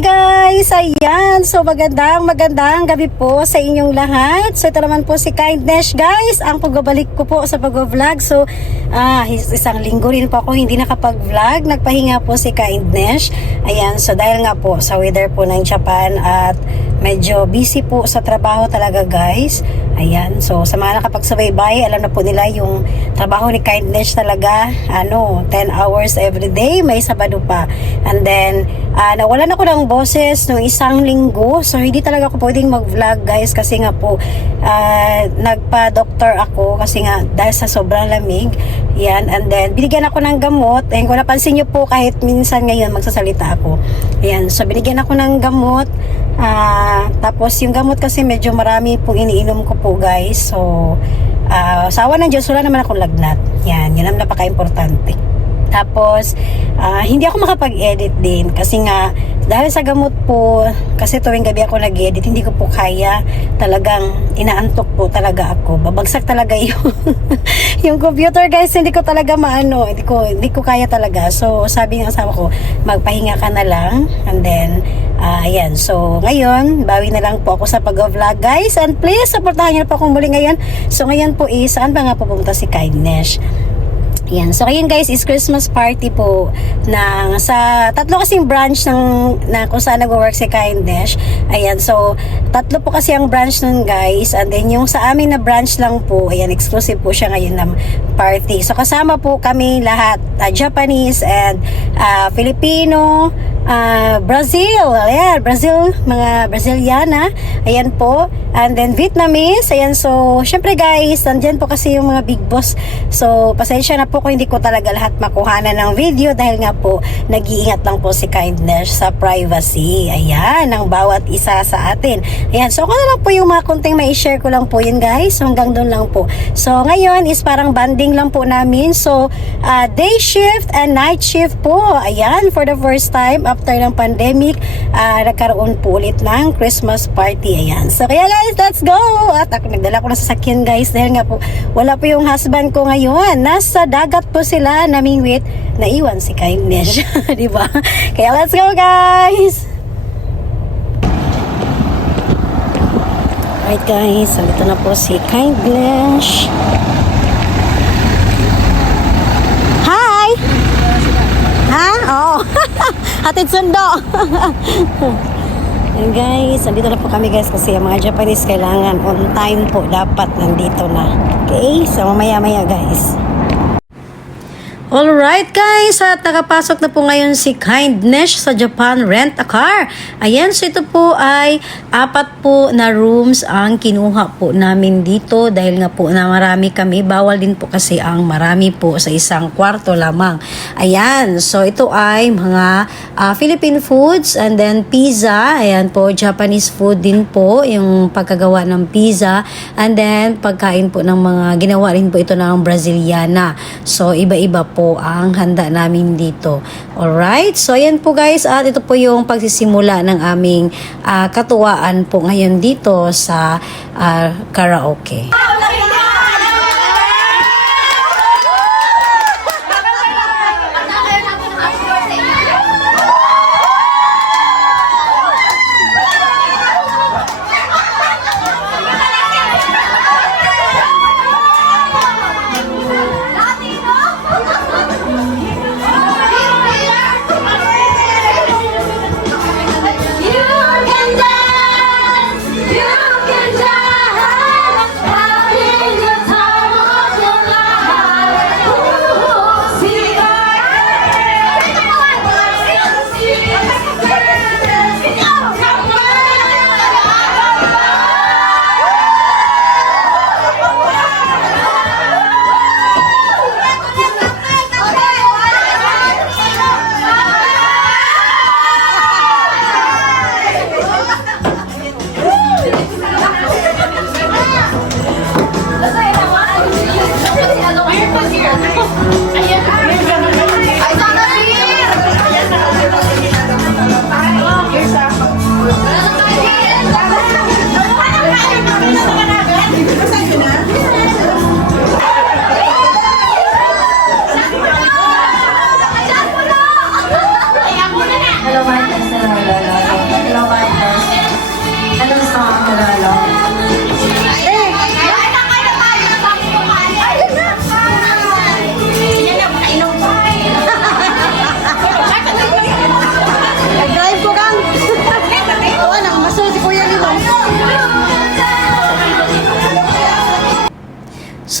guys! Ayan! So magandang gabi po sa inyong lahat. So ito naman po si Kindness guys. Ang pagbabalik ko po sa pag-vlog. So isang linggo rin po ako hindi nakapag-vlog. Nagpahinga po si Kindness. Ayan, so dahil nga po sa weather po ng Japan at medyo busy po sa trabaho talaga guys. Ayan, so sa mga nakapagsubaybay, alam na po nila yung trabaho ni Kindness talaga. 10 hours every day, may Sabado pa. And then, nawalan ako ng boses nung isang linggo. So, hindi talaga ako pwedeng mag-vlog guys kasi nga po, nagpa-doctor ako kasi nga dahil sa sobrang lamig. Yan, and then, binigyan ako ng gamot. And kung napansin nyo po, kahit minsan ngayon magsasalita ako. Yan, so binigyan ako ng gamot. Tapos yung gamot kasi medyo marami pong iniinom ko po guys. So, sa awa ng Diyos, wala naman akong lagnat. Yan, yun ang napaka-importante. Tapos, hindi ako makapag-edit din kasi nga, dahil sa gamot po, kasi tuwing gabi ako nag-edit, hindi ko po kaya, talagang inaantok po talaga ako. Babagsak talaga yung computer guys, hindi ko talaga hindi ko kaya talaga. So, sabi ng asawa ko, magpahinga ka na lang, and then, ayan. So, ngayon, bawi na lang po ako sa pag-vlog guys, and please, supportahan niyo po akong muli ngayon. So, ngayon po saan ba nga pupunta si Kindness? Yan. So, ayun guys, is Christmas party po sa tatlo kasing branch na kung saan nag-work si Kindness. Ayan. So, tatlo po kasi ang branch nun guys. And then, yung sa amin na branch lang po, ayan, exclusive po siya ngayon ng party. So, kasama po kami lahat, Japanese and Filipino, Brazil. Ayan, Brazil, mga Braziliana. Ayan po. And then, Vietnamese. Ayan, so, syempre guys, nandyan po kasi yung mga big boss. So, pasensya na po kung hindi ko talaga lahat makuhanan ng video dahil nga po, nag-iingat lang po si Kindness sa privacy. Ayan, ng bawat isa sa atin. Ayan, so, ako na lang po yung mga konting mai-share ko lang po yun guys. Hanggang doon lang po. So, ngayon is parang banding lang po namin. So, day shift and night shift po. Ayan, for the first time after ng pandemic, nagkaroon po ulit ng Christmas party. Ayan. So, kaya guys, let's go! At ako nagdala ko na sasakyan guys dahil nga po, wala po yung husband ko ngayon. Nasa dagat po sila namingwit. Naiwan si Kindness. Diba? Kaya let's go guys! Alright guys, nandito na po si Kindness. Hi! Ha? Oo. Hatid sundo. And guys, nandito na po kami guys kasi ang mga Japanese kailangan on time po dapat nandito na. Okay? So mamaya-maya guys. Alright guys, at nakapasok na po ngayon si Kindness sa Japan Rent a Car. Ayan, so ito po ay 4 po na rooms ang kinuha po namin dito dahil nga po na marami kami. Bawal din po kasi ang marami po sa isang kwarto lamang. Ayan, so ito ay mga Philippine foods and then pizza. Ayan po, Japanese food din po yung pagkagawa ng pizza and then pagkain po ng mga ginawa rin po ito ng Braziliana. So iba-iba po ang handa namin dito. Alright, so ayan po guys, at ito po yung pagsisimula ng aming katuwaan po ngayon dito sa karaoke.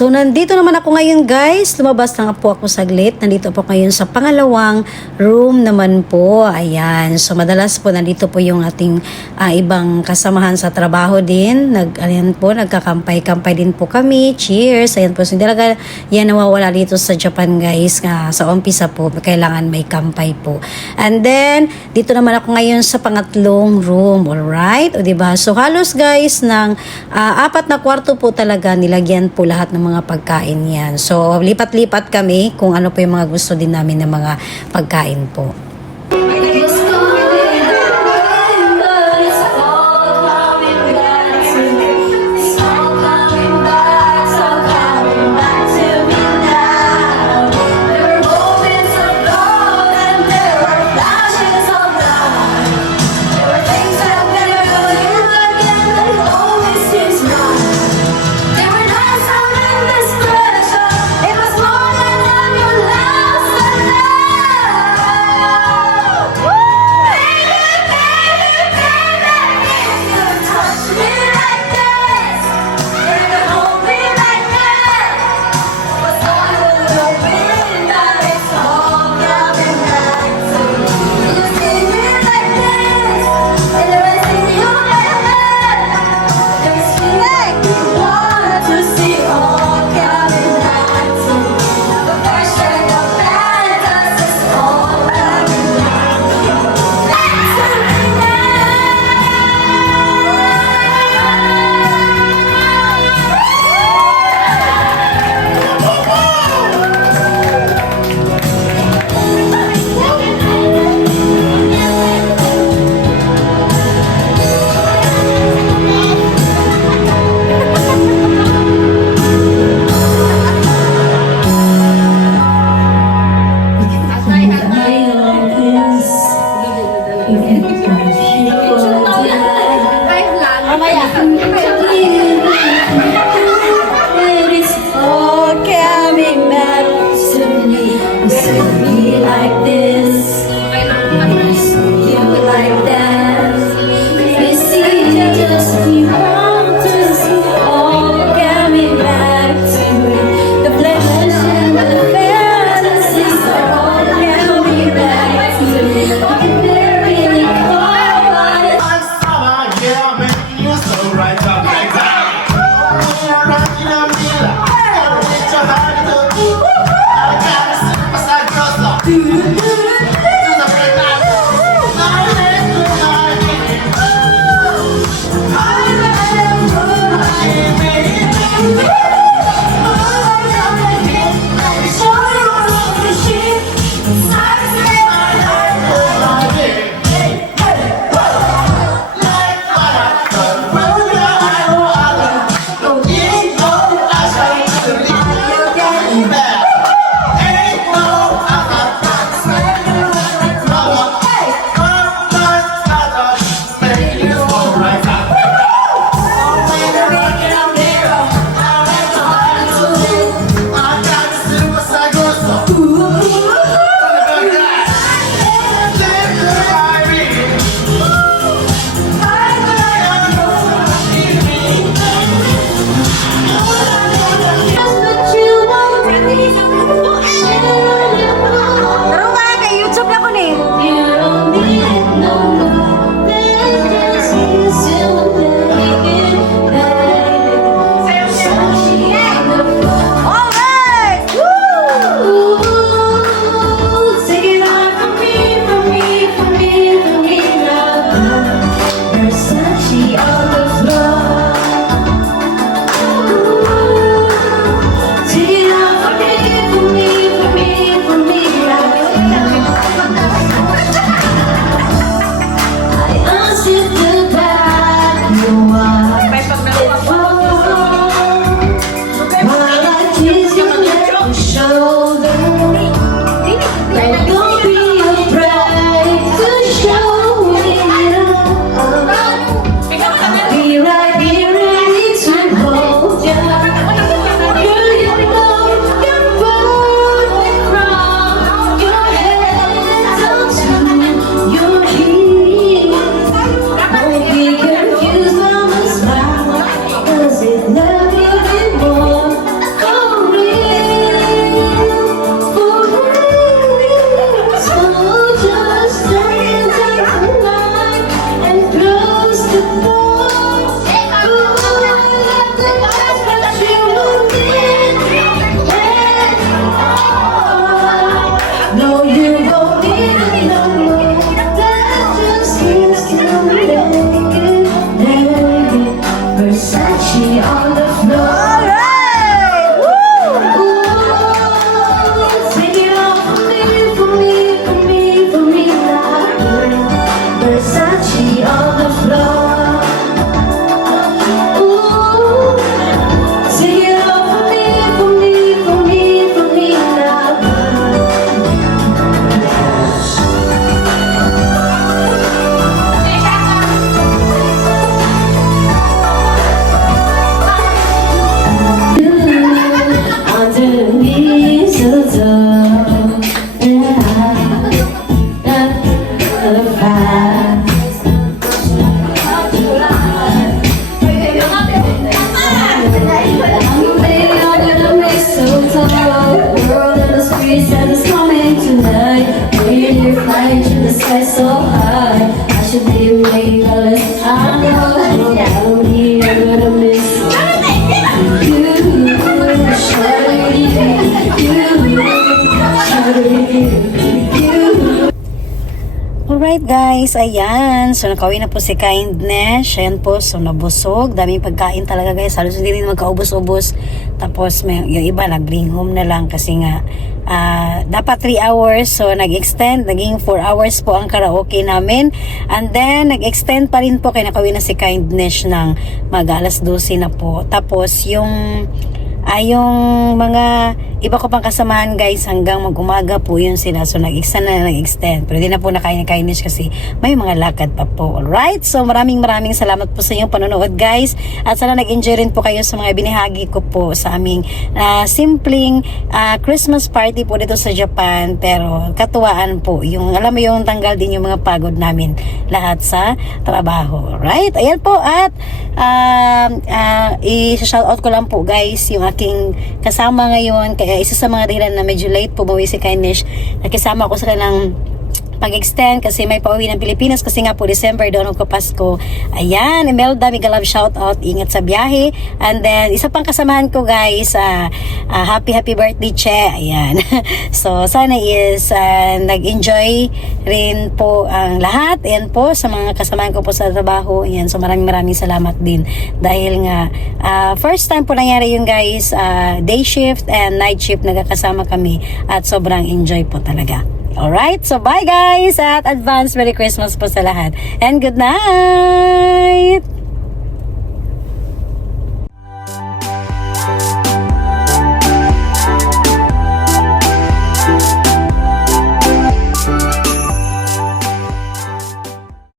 So, nandito naman ako ngayon guys. Lumabas na nga po ako saglit. Nandito po ngayon sa pangalawang room naman po. Ayan. So, madalas po nandito po yung ating ibang kasamahan sa trabaho din. Ayan po, nagkakampay-kampay din po kami. Cheers! Ayan po. So, hindi talaga yan nawawala dito sa Japan guys. Sa umpisa po, kailangan may kampay po. And then, dito naman ako ngayon sa pangatlong room. Alright? O diba? So, halos guys, ng 4 na kwarto po talaga nilagyan po lahat ng mga pagkain yan. So, lipat-lipat kami kung ano po yung mga gusto din namin ng mga pagkain po. fly so high. I should be awake, but I know I'm gonna miss you. Alright guys, ayan. So nakauwi na po si Kindness. Ayan po, so nabusog. Daming pagkain talaga guys. Halos hindi rin magkaubos-ubos. Tapos yung iba nag-bring home na lang kasi nga dapat 3 hours. So nag-extend. Naging 4 hours po ang karaoke namin. And then nag-extend pa rin po kaya nakauwi na si Kindness ng mag-alas 12 na po. Tapos yung mga iba ko pang kasamahan guys hanggang mag-umaga po yun sila, so nag-extend na nag-extend pero di na po nakain kasi may mga lakad pa po. Alright, so maraming salamat po sa inyong panonood guys, at sana nag-enjoy rin po kayo sa mga binahagi ko po sa aming simpleng Christmas party po dito sa Japan, pero katuwaan po yung alam mo yung tanggal din yung mga pagod namin lahat sa trabaho. Alright, ayan po, at i-shoutout ko lang po guys yung aking kasama ngayon. Kaya isa sa mga dahilan na medyo late po umuwi si Kindness, nakisama ko sa kanilang pag-extend kasi may pauwi ng Pilipinas kasi nga po December doon ako Pasko. Ayan, Imelda, mega love shout out, ingat sa biyahe. And then isa pang kasamahan ko guys, happy birthday Che. Ayan. So sana is nag-enjoy rin po ang lahat. Ayan po sa mga kasamahan ko po sa trabaho. Ayan, so maraming salamat din dahil nga first time po nangyari yung guys, day shift and night shift nagkakasama kami at sobrang enjoy po talaga. Alright, so bye guys at advance Merry Christmas po sa lahat and good night!